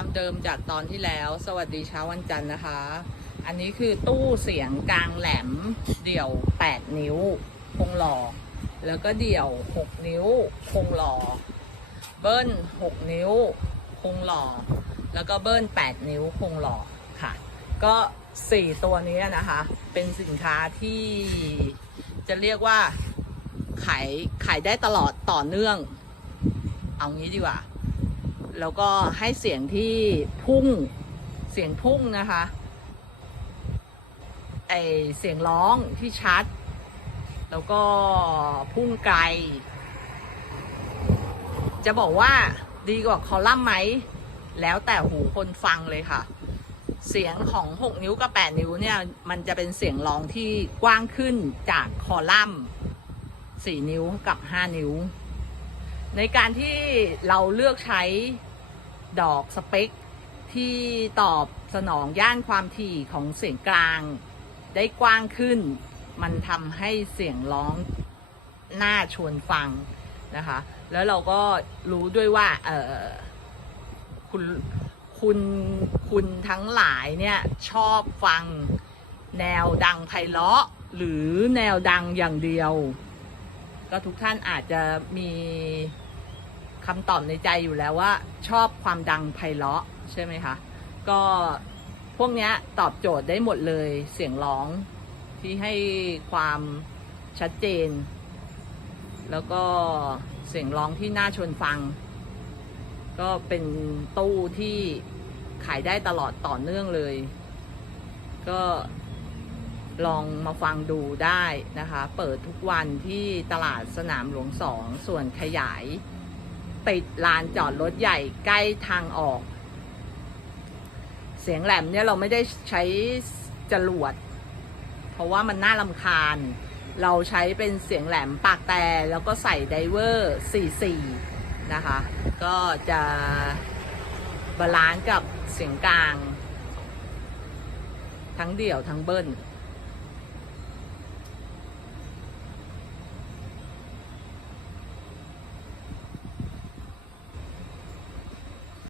ความเดิมจากตอนที่แล้ว สวัสดีเช้าวันจันทร์นะคะ อันนี้คือตู้เสียงกลางแหลมเดี่ยว 8 นิ้วคงหล่อ แล้วก็เดี่ยว 6 นิ้วคงหล่อ เบิ้ล 6 นิ้วคงหล่อ แล้วก็เบิ้ล 8 นิ้วคงหล่อค่ะ ก็ 4 ตัวนี้นะคะ เป็นสินค้าที่จะเรียกว่าขายขายได้ตลอดต่อเนื่อง เอางี้ดีกว่า แล้วก็ให้เสียงที่พุ่งเสียงพุ่งนะคะไอเสียงร้องที่ชัด แล้วก็พุ่งไกล จะบอกว่าดีกว่าคอลัมน์ไหม แล้วแต่หูคนฟังเลยค่ะ เสียงของ 6 นิ้วกับ 8 นิ้วเนี่ย มันจะเป็นเสียงร้องที่กว้างขึ้นจากคอลัมน์ 4 นิ้วกับ 5 นิ้ว ในการที่เราเลือกใช้ ดอกสเปค ที่ตอบสนองย่านความถี่ของเสียงกลาง ได้กว้างขึ้น มันทำให้เสียงร้องน่าชวนฟังนะคะ แล้วเราก็รู้ด้วยว่าเออคุณคุณคุณทั้งหลายเนี่ยชอบฟังแนวดังไพเราะ หรือแนวดังอย่างเดียว ก็ทุกท่านอาจจะมี คำตอบในใจอยู่แล้วว่า ชอบความดังไพเราะใช่ไหมคะ ก็พวกนี้ตอบโจทย์ได้หมดเลยเสียงร้องที่ให้ความชัดเจน แล้วก็เสียงร้องที่น่าชวนฟัง ก็เป็นตู้ที่ขายได้ตลอดต่อเนื่องเลย ก็ลองมาฟังดูได้นะคะ เปิดทุกวันที่ตลาดสนามหลวงสองส่วนขยาย ติดลานจอดรถใหญ่ใกล้ทางออก เสียงแหลมเนี่ยเราไม่ได้ใช้จรวด เพราะว่ามันน่าลำคาญ เราใช้เป็นเสียงแหลมปากแต่แล้วก็ใส่ไดเวอร์ 44 นะคะ ก็จะบาลานซ์กับเสียงกลาง ทั้งเดี่ยวทั้งเบิ้ล